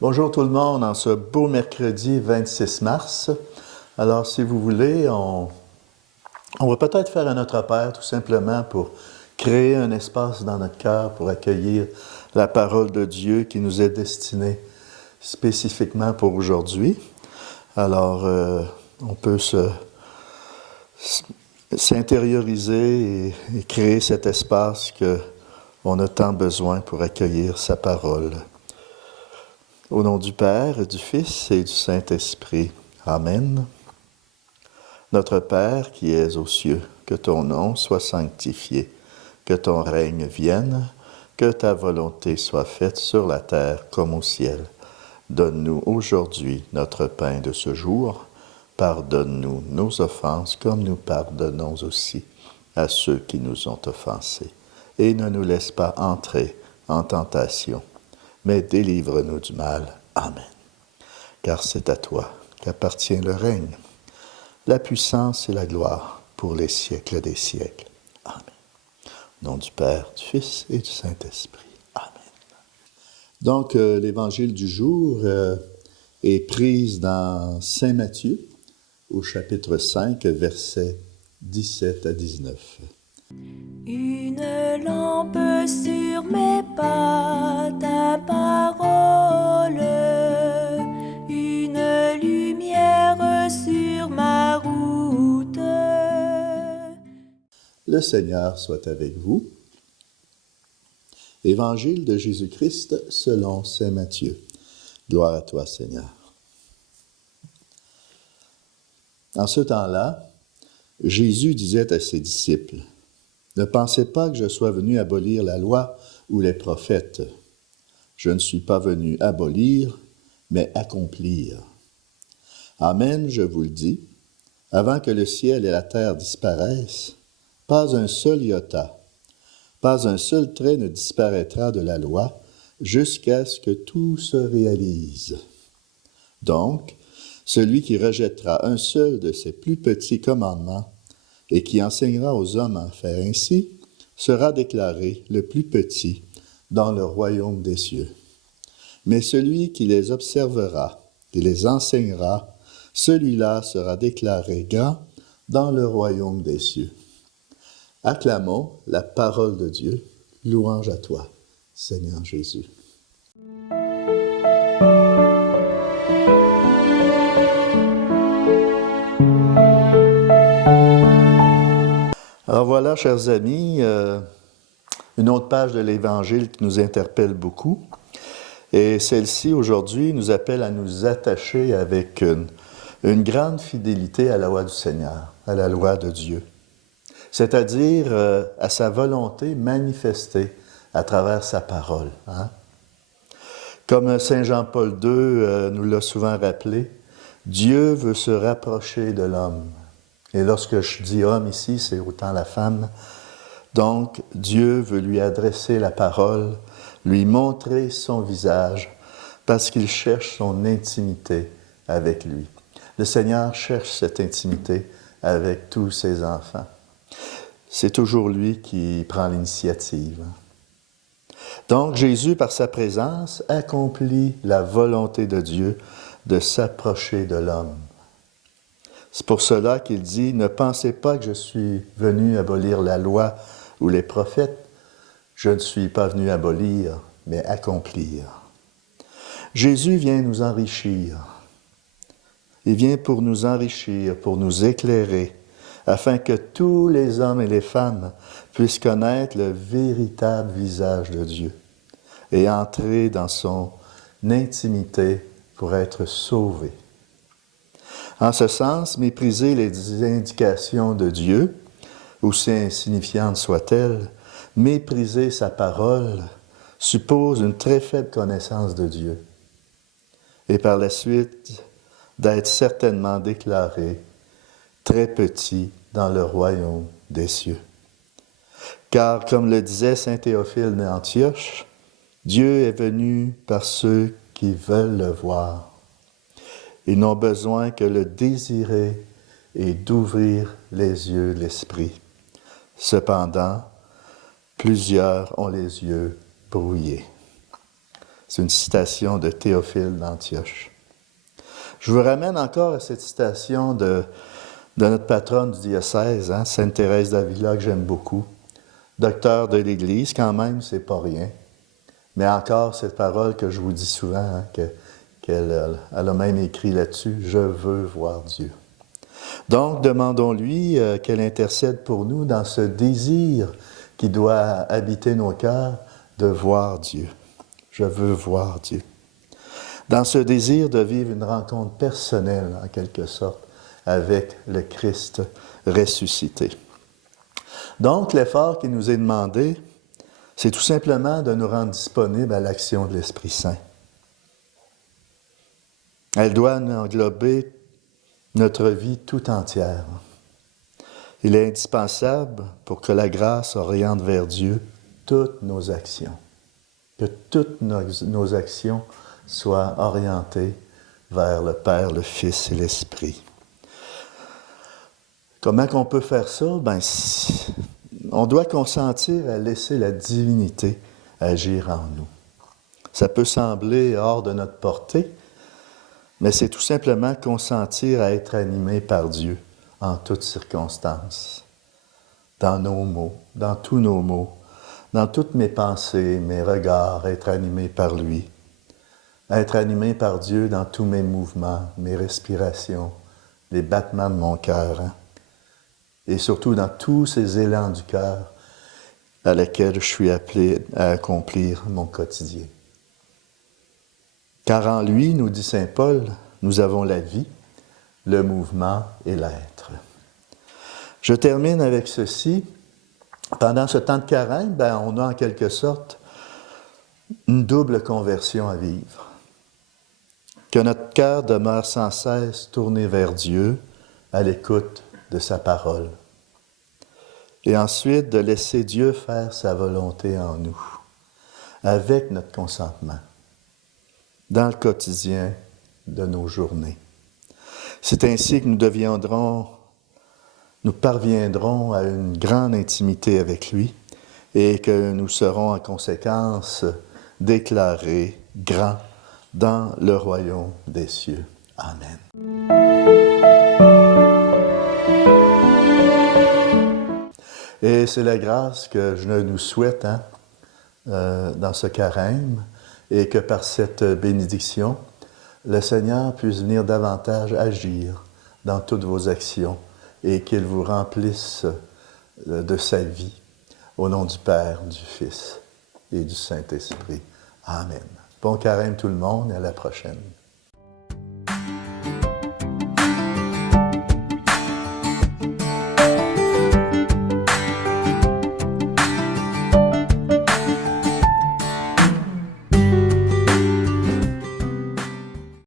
Bonjour tout le monde, en ce beau mercredi 26 mars. Alors, si vous voulez, on va peut-être faire un Notre Père tout simplement pour créer un espace dans notre cœur pour accueillir la parole de Dieu qui nous est destinée spécifiquement pour aujourd'hui. Alors, on peut s'intérioriser et créer cet espace qu'on a tant besoin pour accueillir sa parole. Au nom du Père, du Fils et du Saint-Esprit. Amen. Notre Père qui es aux cieux, que ton nom soit sanctifié, que ton règne vienne, que ta volonté soit faite sur la terre comme au ciel. Donne-nous aujourd'hui notre pain de ce jour. Pardonne-nous nos offenses comme nous pardonnons aussi à ceux qui nous ont offensés. Et ne nous laisse pas entrer en tentation, mais délivre-nous du mal. Amen. Car c'est à toi qu'appartient le règne, la puissance et la gloire pour les siècles des siècles. Amen. Au nom du Père, du Fils et du Saint-Esprit. Amen. Donc, l'évangile du jour est prise dans Saint Matthieu, au chapitre 5, versets 17 à 19. Une lampe sur mes pas, ta parole, une lumière sur ma route. Le Seigneur soit avec vous. Évangile de Jésus-Christ selon Saint Matthieu. Gloire à toi, Seigneur. En ce temps-là, Jésus disait à ses disciples, « Ne pensez pas que je sois venu abolir la loi ou les prophètes. Je ne suis pas venu abolir, mais accomplir. Amen, je vous le dis, avant que le ciel et la terre disparaissent, pas un seul iota, pas un seul trait ne disparaîtra de la loi jusqu'à ce que tout se réalise. Donc, celui qui rejettera un seul de ces plus petits commandements et qui enseignera aux hommes à faire ainsi, sera déclaré le plus petit dans le royaume des cieux. Mais celui qui les observera et les enseignera, celui-là sera déclaré grand dans le royaume des cieux. Acclamons la parole de Dieu. Louange à toi, Seigneur Jésus. Alors voilà, chers amis, une autre page de l'Évangile qui nous interpelle beaucoup. Et celle-ci, aujourd'hui, nous appelle à nous attacher avec une grande fidélité à la loi du Seigneur, à la loi de Dieu. C'est-à-dire à sa volonté manifestée à travers sa parole. Hein? Comme Saint Jean-Paul II nous l'a souvent rappelé, Dieu veut se rapprocher de l'homme. Et lorsque je dis homme ici, c'est autant la femme. Donc, Dieu veut lui adresser la parole, lui montrer son visage, parce qu'il cherche son intimité avec lui. Le Seigneur cherche cette intimité avec tous ses enfants. C'est toujours lui qui prend l'initiative. Donc, Jésus, par sa présence, accomplit la volonté de Dieu de s'approcher de l'homme. C'est pour cela qu'il dit « Ne pensez pas que je suis venu abolir la loi ou les prophètes. Je ne suis pas venu abolir, mais accomplir. » Jésus vient nous enrichir. Il vient pour nous enrichir, pour nous éclairer, afin que tous les hommes et les femmes puissent connaître le véritable visage de Dieu et entrer dans son intimité pour être sauvés. En ce sens, mépriser les indications de Dieu, aussi insignifiantes soient-elles, mépriser sa parole suppose une très faible connaissance de Dieu et par la suite d'être certainement déclaré très petit dans le royaume des cieux. Car, comme le disait saint Théophile d'Antioche, Dieu est venu par ceux qui veulent le voir. Ils n'ont besoin que le désirer et d'ouvrir les yeux de l'esprit. Cependant, plusieurs ont les yeux brouillés. C'est une citation de Théophile d'Antioche. Je vous ramène encore à cette citation de notre patronne du diocèse, Sainte Thérèse d'Avila, que j'aime beaucoup. Docteur de l'Église, quand même, c'est pas rien. Mais encore cette parole que je vous dis souvent, qu'elle a même écrit là-dessus, « Je veux voir Dieu ». Donc, demandons-lui qu'elle intercède pour nous dans ce désir qui doit habiter nos cœurs de voir Dieu. Je veux voir Dieu. Dans ce désir de vivre une rencontre personnelle, en quelque sorte, avec le Christ ressuscité. Donc, l'effort qui nous est demandé, c'est tout simplement de nous rendre disponibles à l'action de l'Esprit Saint. Elle doit englober notre vie tout entière. Il est indispensable pour que la grâce oriente vers Dieu toutes nos actions. Que toutes nos actions soient orientées vers le Père, le Fils et l'Esprit. Comment qu'on peut faire ça? On doit consentir à laisser la divinité agir en nous. Ça peut sembler hors de notre portée, mais c'est tout simplement consentir à être animé par Dieu en toutes circonstances, dans nos mots, dans tous nos mots, dans toutes mes pensées, mes regards, être animé par lui, être animé par Dieu dans tous mes mouvements, mes respirations, les battements de mon cœur, et surtout dans tous ces élans du cœur à lesquels je suis appelé à accomplir mon quotidien. Car en lui, nous dit saint Paul, nous avons la vie, le mouvement et l'être. Je termine avec ceci. Pendant ce temps de carême, on a en quelque sorte une double conversion à vivre. Que notre cœur demeure sans cesse tourné vers Dieu, à l'écoute de sa parole. Et ensuite, de laisser Dieu faire sa volonté en nous, avec notre consentement, dans le quotidien de nos journées. C'est ainsi que nous parviendrons à une grande intimité avec lui et que nous serons en conséquence déclarés grands dans le royaume des cieux. Amen. Et c'est la grâce que je nous souhaite dans ce carême et que par cette bénédiction, le Seigneur puisse venir davantage agir dans toutes vos actions et qu'il vous remplisse de sa vie. Au nom du Père, du Fils et du Saint-Esprit. Amen. Bon carême tout le monde et à la prochaine.